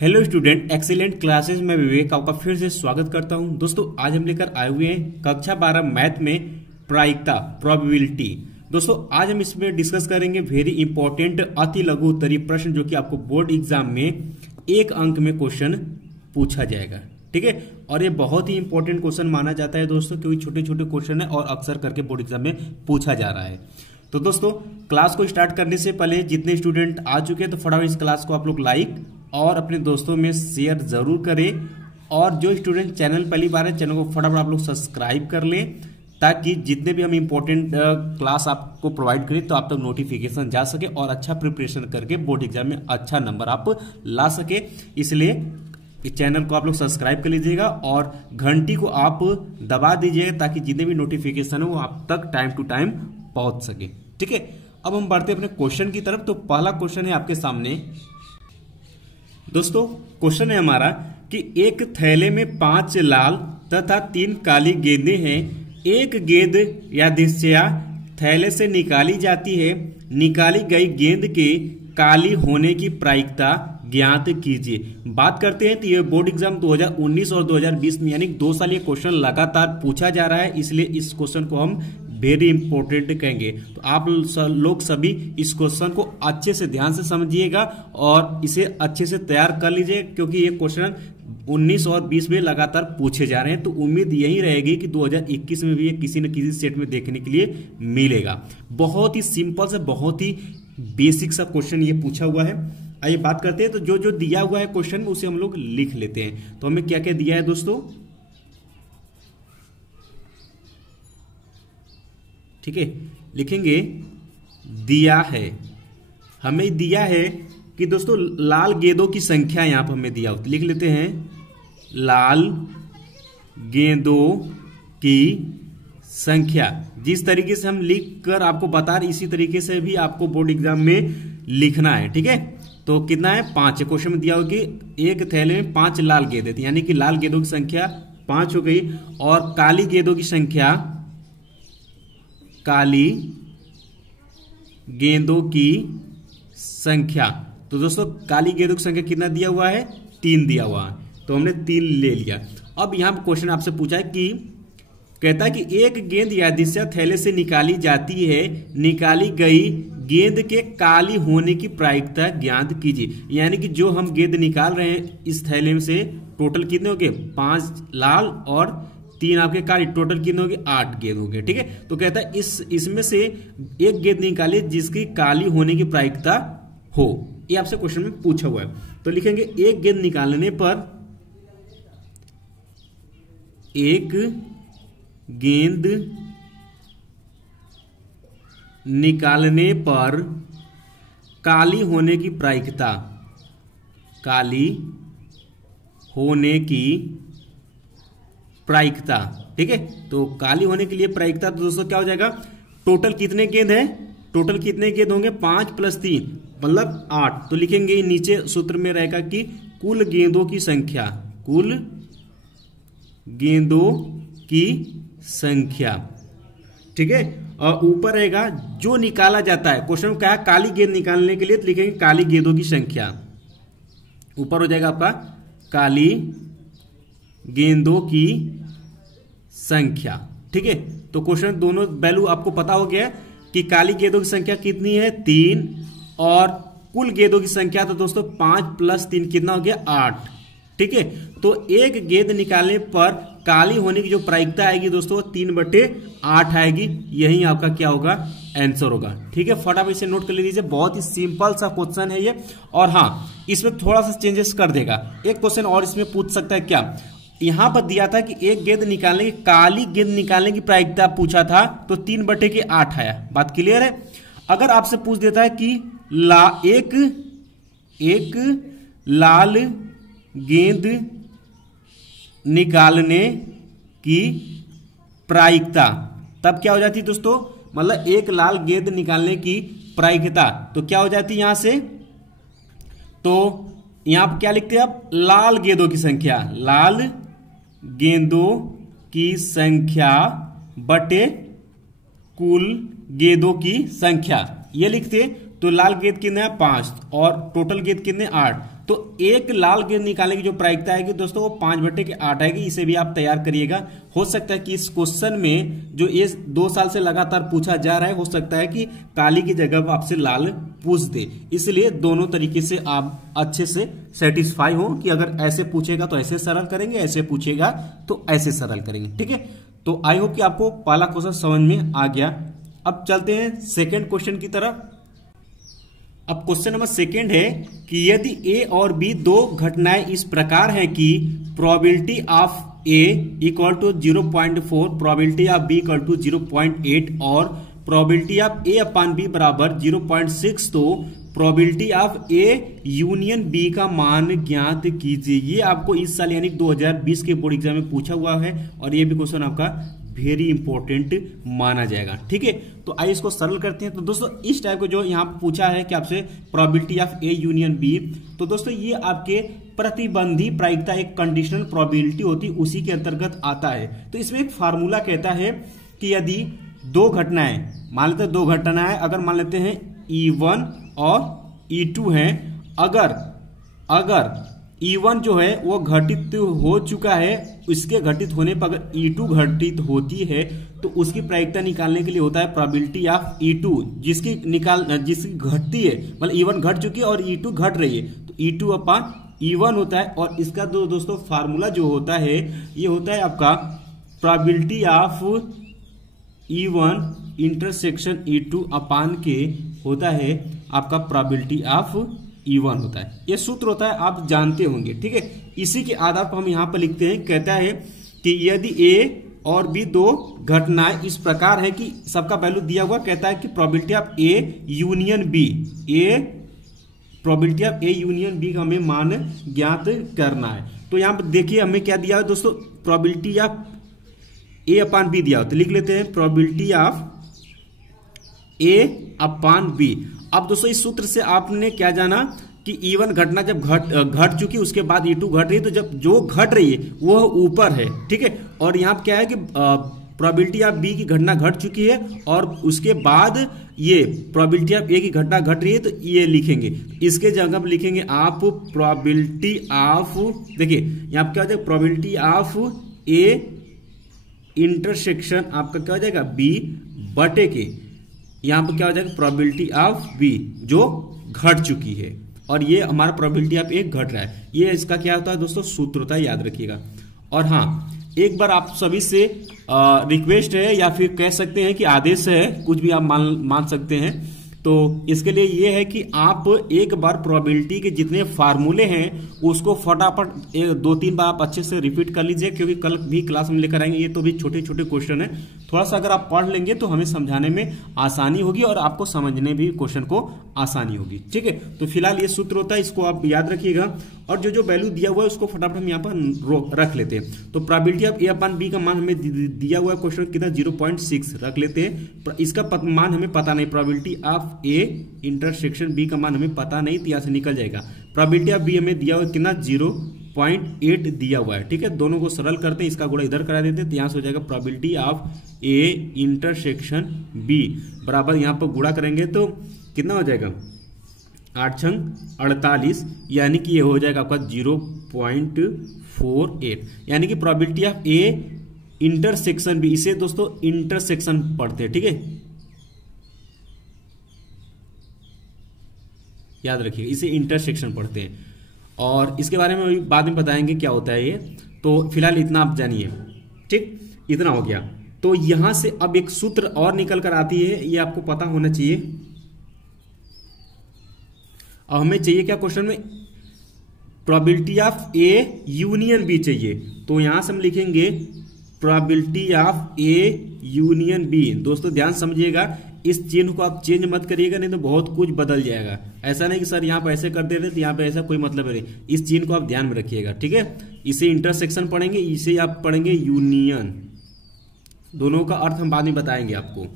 Hello student, excellent classes में विवेक आपका फिर से स्वागत करता हूं। दोस्तों आज हम लेकर आए हुए हैं कक्षा 12 मैथ में प्रायिकता प्रोबेबिलिटी। दोस्तों आज हम इसमें डिस्कस करेंगे वेरी इंपॉर्टेंट अति लघु उत्तरीय प्रश्न जो कि आपको बोर्ड एग्जाम में 1 अंक में क्वेश्चन पूछा जाएगा। ठीक है, और ये बहुत ही इंपॉर्टेंट क्वेश्चन माना जाता है दोस्तों, क्योंकि छोटे छोटे क्वेश्चन है और अक्सर करके बोर्ड एग्जाम में पूछा जा रहा है। तो दोस्तों क्लास को स्टार्ट करने से पहले जितने स्टूडेंट आ चुके हैं तो फटाफट इस क्लास को आप लोग लाइक और अपने दोस्तों में शेयर जरूर करें, और जो स्टूडेंट चैनल पहली बार है चैनल को फटाफट आप लोग सब्सक्राइब कर लें, ताकि जितने भी हम इंपॉर्टेंट क्लास आपको प्रोवाइड करें तो आप तक नोटिफिकेशन जा सके और अच्छा प्रिपरेशन करके बोर्ड एग्जाम में अच्छा नंबर आप ला सके। इसलिए इस चैनल को आप लोग सब्सक्राइब कर लीजिएगा और घंटी को आप दबा दीजिएगा, ताकि जितने भी नोटिफिकेशन हो वो आप तक टाइम टू टाइम पहुंच सके। ठीक है, अब हम बढ़ते अपने क्वेश्चन की तरफ। तो पहला क्वेश्चन है आपके सामने दोस्तों। क्वेश्चन है हमारा कि एक थैले में 5 लाल तथा 3 काली गेंदें हैं। एक गेंद यादृच्छया थैले से निकाली जाती है। निकाली गई गेंद के काली होने की प्रायिकता ज्ञात कीजिए। बात करते हैं तो ये बोर्ड एग्जाम 2019 और 2020 में यानी 2 साल ये क्वेश्चन लगातार पूछा जा रहा है, इसलिए इस क्वेश्चन को हम वेरी इंपॉर्टेंट कहेंगे। तो आप लोग सभी इस क्वेश्चन को अच्छे से ध्यान से समझिएगा और इसे अच्छे से तैयार कर लीजिए, क्योंकि ये क्वेश्चन 19 और 20 में लगातार पूछे जा रहे हैं। तो उम्मीद यही रहेगी कि 2021 में भी ये किसी न किसी सेट में देखने के लिए मिलेगा। बहुत ही सिंपल से बहुत ही बेसिक सा क्वेश्चन ये पूछा हुआ है। आइए बात करते हैं। तो जो जो दिया हुआ है क्वेश्चन उसे हम लोग लिख लेते हैं। तो हमें क्या क्या दिया है दोस्तों, ठीक है, लिखेंगे दिया है। हमें दिया है कि दोस्तों लाल गेंदों की संख्या यहां पर हमें दिया होता, लिख लेते हैं लाल गेंदों की संख्या। जिस तरीके से हम लिख कर आपको बता रहे इसी तरीके से भी आपको बोर्ड एग्जाम में लिखना है। ठीक है, तो कितना है 5 क्वेश्चन में दिया हो कि एक थैले में 5 लाल गेंदें थी, यानी कि लाल गेंदों की संख्या 5 हो गई, और काली गेंदों की संख्या, काली गेंदों की संख्या। तो दोस्तों काली गेंदों की संख्या कितना दिया हुआ है, 3 दिया हुआ है, तो हमने 3 ले लिया। अब यहां पर क्वेश्चन आपसे पूछा है कि कहता है कि एक गेंद यादृच्छया थैले से निकाली जाती है। निकाली गई गेंद के काली होने की प्रायिकता ज्ञात कीजिए। यानी कि जो हम गेंद निकाल रहे हैं इस थैले में से टोटल कितने हो गए, 5 लाल और 3 आपके काली, टोटल कितने हो गए, 8 गेंद हो गए। ठीक है, तो कहता है इसमें से एक गेंद निकालिए जिसकी काली होने की प्रायिकता हो। ये आपसे क्वेश्चन में पूछा हुआ है। तो लिखेंगे एक गेंद निकालने पर, एक गेंद निकालने पर काली होने की प्रायिकता, काली होने की प्रायिकता। ठीक है, तो काली होने के लिए प्रायिकता तो दोस्तों क्या हो जाएगा, टोटल कितने गेंद है, टोटल कितने गेंद होंगे, 5 + 3 मतलब 8। तो लिखेंगे नीचे सूत्र में रहेगा कि कुल गेंदों की संख्या, कुल गेंदों की संख्या। ठीक है, और ऊपर रहेगा जो निकाला जाता है। क्वेश्चन में क्या है, काली गेंद निकालने के लिए तो लिखेंगे काली गेंदों की संख्या। ऊपर हो जाएगा आपका काली गेंदों की संख्या। ठीक है, तो क्वेश्चन दोनों वैल्यू आपको पता हो गया कि काली गेंदों की संख्या कितनी है, 3, और कुल गेंदों की संख्या तो दोस्तों 5 + 3 कितना हो गया, 8। ठीक है, तो एक गेंद निकालने पर काली होने की जो प्रायिकता आएगी दोस्तों 3/8 आएगी। यही आपका क्या होगा, आंसर होगा। ठीक है, फटाफट इसे नोट कर लीजिए। बहुत ही सिंपल सा क्वेश्चन है ये, और हाँ इसमें थोड़ा सा चेंजेस कर देगा। एक क्वेश्चन और इसमें पूछ सकता है क्या, यहां पर दिया था कि एक गेंद निकालने की, काली गेंद निकालने की प्रायिकता पूछा था तो 3/8 आया। बात क्लियर है। अगर आपसे पूछ देता है कि एक लाल गेंद निकालने की प्रायिकता, तब क्या हो जाती दोस्तों, मतलब एक लाल गेंद निकालने की प्रायिकता तो क्या हो जाती यहां से, तो यहां पर क्या लिखते हैं आप, लाल गेंदों की संख्या, लाल गेंदों की संख्या बटे कुल गेंदों की संख्या, ये लिखते। तो लाल गेंद कितने हैं, 5, और टोटल गेंद कितने, 8। तो एक लाल गेंद निकालने की जो प्रायिकता आएगी दोस्तों वो 5/8 आएगी। इसे भी आप तैयार करिएगा। हो सकता है कि इस क्वेश्चन में जो ये 2 साल से लगातार पूछा जा रहा है, हो सकता है कि काली की जगह आपसे लाल पूछ दे, इसलिए दोनों तरीके से आप अच्छे से सेटिस्फाई हो कि अगर ऐसे पूछेगा तो ऐसे सरल करेंगे, ऐसे पूछेगा तो ऐसे सरल करेंगे। ठीक है, तो आई होप कि आपको पहला क्वेश्चन समझ में आ गया। अब चलते हैं सेकेंड क्वेश्चन की तरफ। अब क्वेश्चन नंबर सेकेंड है कि यदि ए और बी दो घटनाएं इस प्रकार हैं कि probability of A equal to 0.4, probability of B equal to 0.8 और probability of A upon B बराबर 0.6, तो probability of A union B का मान ज्ञात कीजिए। ये आपको इस साल यानी 2020 के बोर्ड एग्जाम में पूछा हुआ है और ये भी क्वेश्चन आपका वेरी इंपॉर्टेंट माना जाएगा। ठीक है, तो आइए इसको सरल करते हैं। तो दोस्तों इस टाइप को जो यहाँ पूछा है कि आपसे probability of A union B, तो दोस्तों ये आपके प्रतिबंधी प्रायिकता एक कंडीशनल प्रोबेबिलिटी होती, उसी के अंतर्गत आता है। तो इसमें एक फार्मूला कहता है कि यदि दो घटनाएं, मान लेते हैं दो घटनाएं, अगर मान लेते हैं E1 और E2 हैं, अगर E1 जो है वो घटित हो चुका है, उसके घटित होने पर अगर E2 घटित होती है तो उसकी प्रायिकता निकालने के लिए होता है प्रोबेबिलिटी ऑफ E2, जिसकी घटती है, मतलब E1 घट चुकी है और E2 घट रही है, तो E2 अपॉन E1 होता है। और इसका दोस्तों फार्मूला जो होता है ये होता है आपका probability of E1 intersection E2 अपान के होता है आपका प्रोबेबिलिटी ऑफ E1 होता है। ये सूत्र होता है, आप जानते होंगे। ठीक है, इसी के आधार पर हम यहां पर लिखते हैं, कहता है कि यदि ए और बी दो घटनाएं इस प्रकार है कि सबका वैल्यू दिया हुआ, कहता है कि probability of A union B, probability of A union B का हमें मान ज्ञात करना है। तो यहां पर देखिए हमें क्या दिया है दोस्तों, probability of A upon B दिया हो, तो लिख लेते हैं probability of A upon B. अब दोस्तों इस सूत्र से आपने क्या जाना कि E1 घटना जब घट चुकी, उसके बाद E2 घट रही है, तो जब जो घट रही है वो ऊपर है। ठीक है, और यहाँ क्या है कि प्रोबेबिलिटी ऑफ बी की घटना घट चुकी है और उसके बाद ये प्रोबेबिलिटी ऑफ ए की घटना घट रही है, तो ये लिखेंगे। इसके जगह पर लिखेंगे आप प्रोबेबिलिटी ऑफ, देखिए यहाँ क्या हो जाएगा, प्रोबेबिलिटी ऑफ ए इंटरसेक्शन आपका क्या हो जाएगा बी बटे के, यहां पर क्या हो जाएगा प्रोबेबिलिटी ऑफ बी जो घट चुकी है, और ये हमारा प्रोबेबिलिटी ऑफ ए घट रहा है। ये इसका क्या होता है दोस्तों, सूत्र होता है, याद रखिएगा। और हाँ, एक बार आप सभी से रिक्वेस्ट है या फिर कह सकते हैं कि आदेश है, कुछ भी आप मान सकते हैं। तो इसके लिए ये है कि आप एक बार प्रोबेबिलिटी के जितने फार्मूले हैं उसको फटाफट 2-3 बार आप अच्छे से रिपीट कर लीजिए, क्योंकि कल भी क्लास में लेकर आएंगे। ये तो भी छोटे छोटे क्वेश्चन है, थोड़ा सा अगर आप पढ़ लेंगे तो हमें समझाने में आसानी होगी और आपको समझने भी क्वेश्चन को आसानी होगी। ठीक है, तो फिलहाल ये सूत्र होता है, इसको आप याद रखिएगा। और जो वैल्यू दिया हुआ है उसको फटाफट हम यहाँ पर रख लेते हैं। तो probability of A upon B का मान हमें दिया हुआ है क्वेश्चन कितना, 0.6 रख लेते हैं। इसका मान हमें पता नहीं, probability of A intersection B का मान हमें पता नहीं, तो यहाँ से निकल जाएगा। प्रोबेबिलिटी ऑफ बी हमें दिया हुआ है कितना, 0.8 दिया हुआ है। ठीक है, दोनों को सरल करते हैं, इसका गुणा इधर करा देते हैं, तो यहाँ से हो जाएगा probability of A intersection B बराबर, यहाँ पर गुणा करेंगे तो कितना हो जाएगा, 8×48, यानी कि ये हो जाएगा आपका 0.48, यानी कि probability of A intersection B, इसे दोस्तों इंटरसेक्शन पढ़ते हैं। ठीक है, याद रखिए इसे इंटरसेक्शन पढ़ते हैं, और इसके बारे में अभी बाद में बताएंगे क्या होता है ये। तो फिलहाल इतना आप जानिए। ठीक, इतना हो गया। तो यहां से अब एक सूत्र और निकल कर आती है, ये आपको पता होना चाहिए। अब हमें चाहिए क्या क्वेश्चन में, probability of A union B चाहिए। तो यहां से हम लिखेंगे probability of A union B. दोस्तों ध्यान समझिएगा, इस चिन्ह को आप चेंज मत करिएगा, नहीं तो बहुत कुछ बदल जाएगा। ऐसा नहीं कि सर यहाँ पे ऐसे कर दे रहे थे, यहाँ पे ऐसा कोई मतलब नहीं। इस चिन्ह को आप ध्यान में रखिएगा। ठीक है, इसे इंटरसेक्शन पढ़ेंगे, इसे आप पढ़ेंगे यूनियन। दोनों का अर्थ हम बाद में बताएंगे आपको।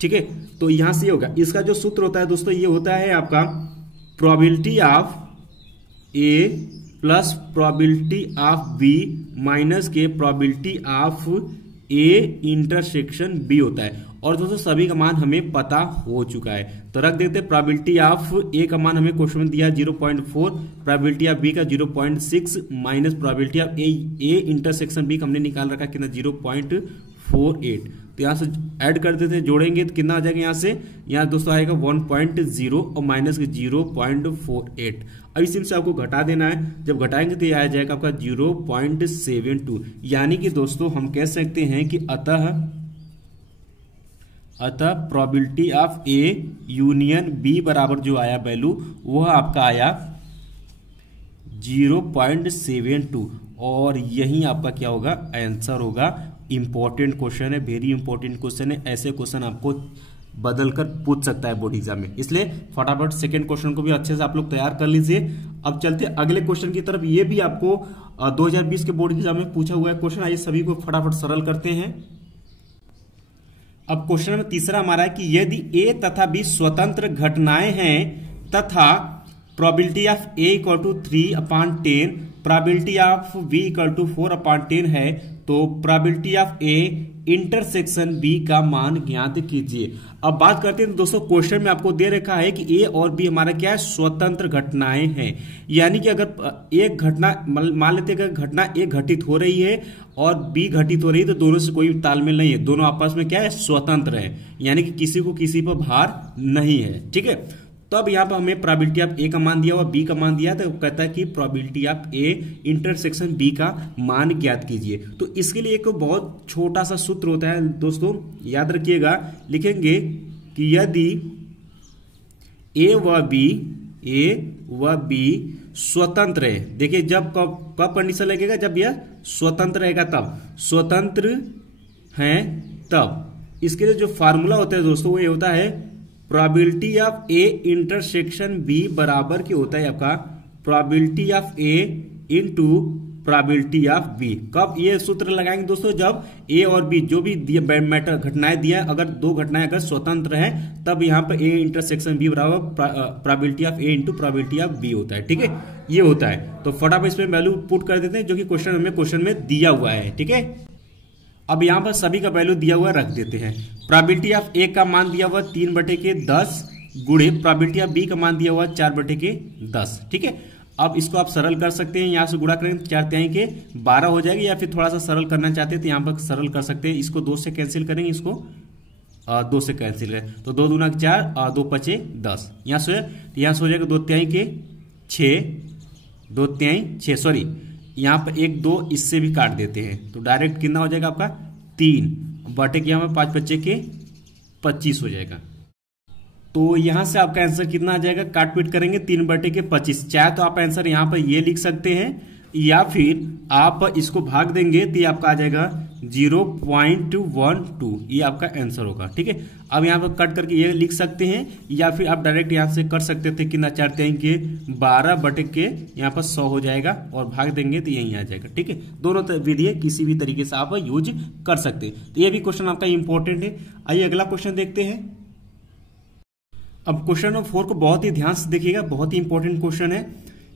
ठीक है, तो यहां से होगा, इसका जो सूत्र होता है दोस्तों ये होता है आपका probability of A plus probability of B minus के probability of A intersection B होता है। और दोस्तों सभी का मान हमें पता हो चुका है, तो रख देते हैं प्रोबेबिलिटी ऑफ ए का मान हमें क्वेश्चन में दिया 0.4, प्रोबेबिलिटी ऑफ बी का 0.6 minus probability of A intersection B का हमने निकाल रखा कितना 0.48। तो यहाँ से ऐड कर देते हैं, जोड़ेंगे तो कितना आ जाएगा यहाँ दोस्तों आएगा 1.0 और माइनस 0.48। अब इसी से आपको घटा देना है, जब घटाएंगे तो ये आ जाएगा आपका 0.72। यानी कि दोस्तों हम कह सकते हैं कि अतः probability of A union B बराबर जो आया वैल्यू वह आपका आया 0.72 और यही आपका क्या होगा आंसर होगा। इंपॉर्टेंट क्वेश्चन है, वेरी इंपॉर्टेंट क्वेश्चन है, ऐसे क्वेश्चन आपको बदल कर पूछ सकता है बोर्ड एग्जाम में, इसलिए फटाफट सेकंड क्वेश्चन को भी अच्छे से आप लोग तैयार कर लीजिए। अब चलते अगले क्वेश्चन की तरफ, ये भी आपको 2020 के बोर्ड एग्जाम में पूछा हुआ है क्वेश्चन। आइए सभी को फटाफट सरल करते हैं। अब क्वेश्चन में तीसरा हमारा है कि यदि ए तथा बी स्वतंत्र घटनाएं हैं तथा probability of A equal to 3/10, probability of B equal to 4/10 है, तो probability of A intersection B का मान ज्ञात कीजिए। अब बात करते हैं दोस्तों, क्वेश्चन में आपको दे रखा है कि ए और बी हमारा क्या है स्वतंत्र घटनाएं हैं, यानी कि अगर एक घटना मान लेते हैं कि घटना ए घटित हो रही है और बी घटित हो रही है तो दोनों से कोई तालमेल नहीं है, दोनों आपस में क्या है स्वतंत्र है, यानी कि किसी को किसी पर भार नहीं है। ठीक है, तो अब यहाँ पर हमें प्रोबेबिलिटी ऑफ ए का मान दिया हुआ, बी का मान दिया, तो कहता है कि probability of A intersection B का मान ज्ञात कीजिए। तो इसके लिए एक बहुत छोटा सा सूत्र होता है दोस्तों, याद रखिएगा, लिखेंगे कि यदि ए व बी स्वतंत्र है, देखिए जब कब कंडीशन लगेगा, जब यह स्वतंत्र रहेगा तब, स्वतंत्र है तब। इसके लिए जो फार्मूला होता है दोस्तों वो ये होता है probability of A intersection B बराबर क्या होता है आपका probability of A into probability of B. कब ये सूत्र लगाएंगे दोस्तों, जब ए और बी जो भी मैटर घटनाएं दिया है, अगर दो घटनाएं अगर स्वतंत्र हैं तब यहाँ पर ए इंटरसेक्शन बी बराबर probability of A into probability of B होता है। ठीक है, ये होता है, तो फटाफट इसमें वैल्यू पुट कर देते हैं जो कि क्वेश्चन में दिया हुआ है। ठीक है, अब यहां पर सभी का वैल्यू दिया हुआ रख देते हैं। प्रोबेबिलिटी ऑफ ए का मान दिया हुआ 3/10 गुणे प्रोबेबिलिटी ऑफ बी का मान दिया हुआ 4/10। ठीक है, अब इसको आप सरल कर सकते हैं, यहां से गुणा करेंगे 4×3 हो जाएगी, या फिर थोड़ा सा सरल करना चाहते हैं तो यहां पर सरल कर सकते हैं। इसको 2 से कैंसिल करेंगे, इसको 2 से कैंसिल करें तो 2 दूना 4 और 2 5 10, यहाँ से हो जाएगा 2×3 सॉरी यहाँ पर 1 2 इससे भी काट देते हैं तो डायरेक्ट कितना हो जाएगा आपका 3 बटे के यहाँ 5 बच्चे के 25 हो जाएगा। तो यहां से आपका आंसर कितना आ जाएगा, काट पीट करेंगे 3/25। चाहे तो आप आंसर यहाँ पर ये लिख सकते हैं या फिर आप इसको भाग देंगे तो ये आपका आ जाएगा 0.12, ये आपका आंसर होगा। ठीक है, अब यहाँ पर कट करके ये लिख सकते हैं या फिर आप डायरेक्ट यहाँ से कर सकते थे कितना 4×3 बटे के यहाँ पर 100 हो जाएगा और भाग देंगे तो यही आ जाएगा। ठीक है, दोनों विधि किसी भी तरीके से आप यूज कर सकते हैं। तो ये भी क्वेश्चन आपका इंपॉर्टेंट है। आइए अगला क्वेश्चन देखते हैं। अब क्वेश्चन नंबर 4 को बहुत ही ध्यान से देखिएगा, बहुत ही इंपॉर्टेंट क्वेश्चन है।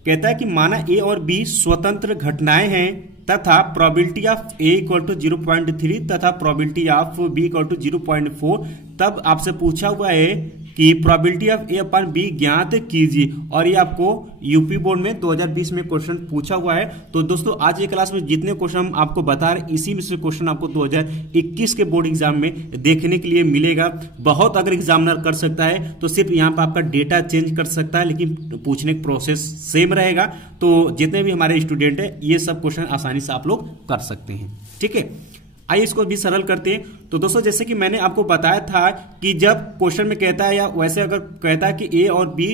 कहता है कि माना ए और बी स्वतंत्र घटनाएं हैं तथा probability of A equal to 0.3 तथा probability of B equal to 0.4, तब आपसे पूछा हुआ है कि probability of A upon B ज्ञात कीजिए, और ये आपको यूपी बोर्ड में 2020 में क्वेश्चन पूछा हुआ है। तो दोस्तों आज ये क्लास में जितने क्वेश्चन हम आपको बता रहे इसी में से क्वेश्चन आपको 2021 के बोर्ड एग्जाम में देखने के लिए मिलेगा। बहुत अगर एग्जामिनर कर सकता है तो सिर्फ यहाँ पर आपका डेटा चेंज कर सकता है, लेकिन पूछने का प्रोसेस सेम रहेगा। तो जितने भी हमारे स्टूडेंट है ये सब क्वेश्चन आसानी से आप लोग कर सकते हैं। ठीक है, आइए इसको भी सरल करते हैं। तो दोस्तों जैसे कि मैंने आपको बताया था कि जब क्वेश्चन में कहता है या वैसे अगर कहता है कि ए और बी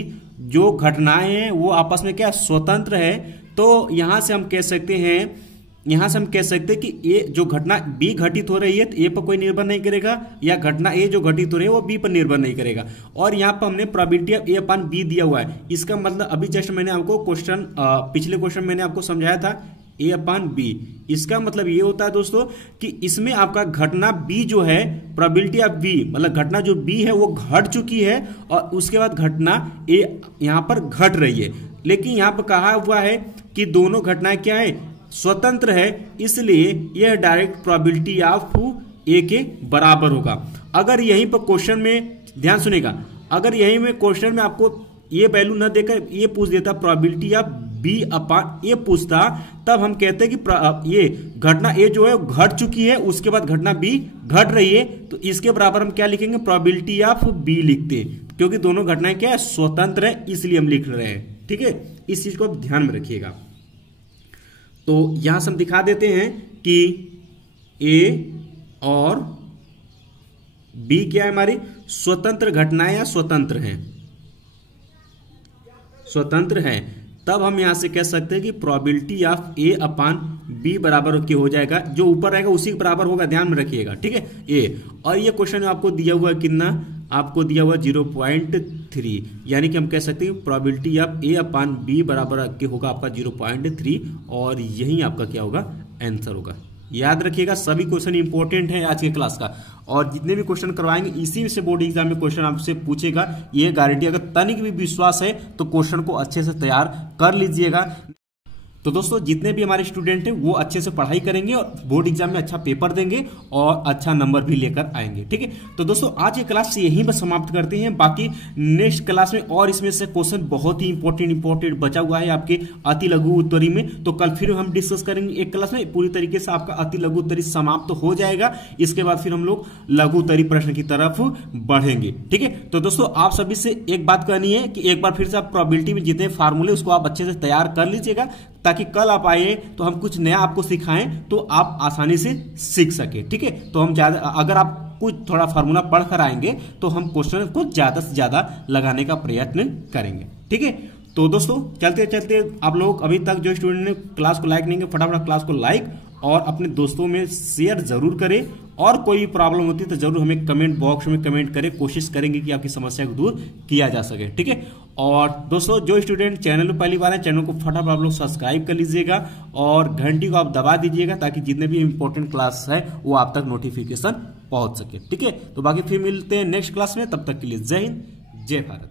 जो घटनाएं हैं वो आपस में क्या स्वतंत्र है, तो यहां से हम कह सकते हैं कि ए जो घटना बी घटित हो रही है तो ए पर कोई निर्भर नहीं करेगा, या घटना ए जो घटित हो रही है वो बी पर निर्भर नहीं करेगा। और यहाँ पर हमने probability of A upon B दिया हुआ है, इसका मतलब अभी जस्ट मैंने आपको पिछले क्वेश्चन मैंने आपको समझाया था ए अपन बी, इसका मतलब ये होता है दोस्तों कि इसमें आपका घटना बी जो है प्रोबेबिलिटी ऑफ बी मतलब घटना जो बी है वो घट चुकी है और उसके बाद घटना ए यहां पर घट रही है, लेकिन यहां पर कहा हुआ है कि दोनों घटनाएं क्या है स्वतंत्र है, इसलिए यह डायरेक्ट प्रोबेबिलिटी ऑफ ए के बराबर होगा। अगर यहीं पर क्वेश्चन में ध्यान सुनेगा, अगर यहीं में क्वेश्चन में आपको ये वैल्यू न देकर ये पूछ देता प्रोबेबिलिटी ऑफ बी अपॉन ए पूछता, तब हम कहते हैं कि ये घटना ए जो है घट चुकी है, उसके बाद घटना बी घट रही है, तो इसके बराबर हम क्या लिखेंगे, प्रोबेबिलिटी ऑफ बी लिखते, क्योंकि दोनों घटनाएं क्या है, स्वतंत्र है, इसलिए हम लिख रहे हैं। ठीक है, इस चीज को आप ध्यान में रखिएगा। तो यहां से हम दिखा देते हैं कि ए और बी क्या है, हमारी स्वतंत्र घटनाएं या स्वतंत्र हैं, स्वतंत्र है। तब हम यहां से कह सकते हैं कि probability of A upon B बराबर के हो जाएगा, जो ऊपर रहेगा उसी के बराबर होगा, ध्यान में रखिएगा। ठीक है, ए, और ये क्वेश्चन आपको दिया हुआ कितना, आपको दिया हुआ 0.3, यानी कि हम कह सकते हैं probability of A upon B बराबर के होगा आपका 0.3, और यही आपका क्या होगा, आंसर होगा। याद रखिएगा, सभी क्वेश्चन इंपॉर्टेंट है आज के क्लास का, और जितने भी क्वेश्चन करवाएंगे इसी से बोर्ड एग्जाम में क्वेश्चन आपसे पूछेगा, ये गारंटी। अगर तनिक भी विश्वास है तो क्वेश्चन को अच्छे से तैयार कर लीजिएगा। तो दोस्तों, जितने भी हमारे स्टूडेंट हैं वो अच्छे से पढ़ाई करेंगे और बोर्ड एग्जाम में अच्छा पेपर देंगे और अच्छा नंबर भी लेकर आएंगे। ठीक है, तो दोस्तों आज की क्लास यहीं पर समाप्त करते हैं। बाकी नेक्स्ट क्लास में और इसमें से क्वेश्चन बहुत ही इंपॉर्टेंट बचा हुआ है आपके अति लघु उत्तरी में, तो कल फिर हम डिस्कस करेंगे एक क्लास में। पूरी तरीके से आपका अति लघु उत्तरी समाप्त तो हो जाएगा, इसके बाद फिर हम लोग लघु उत्तरी प्रश्न की तरफ बढ़ेंगे। ठीक है, तो दोस्तों आप सभी से एक बात कहनी है कि एक बार फिर से आप प्रोबेबिलिटी में जितने फार्मूले उसको आप अच्छे से तैयार कर लीजिएगा, ताकि कल आप आए तो हम कुछ नया आपको सिखाएं तो आप आसानी से सीख सके। ठीक है, तो हम ज्यादा, अगर आप कुछ थोड़ा फार्मूला पढ़ कर आएंगे तो हम क्वेश्चन को ज्यादा से ज्यादा लगाने का प्रयत्न करेंगे। ठीक है, तो दोस्तों चलते चलते आप लोग अभी तक जो स्टूडेंट ने क्लास को लाइक नहीं किया, फटाफट क्लास को लाइक और अपने दोस्तों में शेयर जरूर करें, और कोई भी प्रॉब्लम होती है तो जरूर हमें कमेंट बॉक्स में कमेंट करें, कोशिश करेंगे कि आपकी समस्या को दूर किया जा सके। ठीक है, और दोस्तों जो स्टूडेंट चैनल पर पहली बार है, चैनल को फटाफट आप लोग सब्सक्राइब कर लीजिएगा और घंटी को आप दबा दीजिएगा, ताकि जितने भी इंपॉर्टेंट क्लास है वो आप तक नोटिफिकेशन पहुंच सके। ठीक है, तो बाकी फिर मिलते हैं नेक्स्ट क्लास में, तब तक के लिए जय हिंद, जय भारत।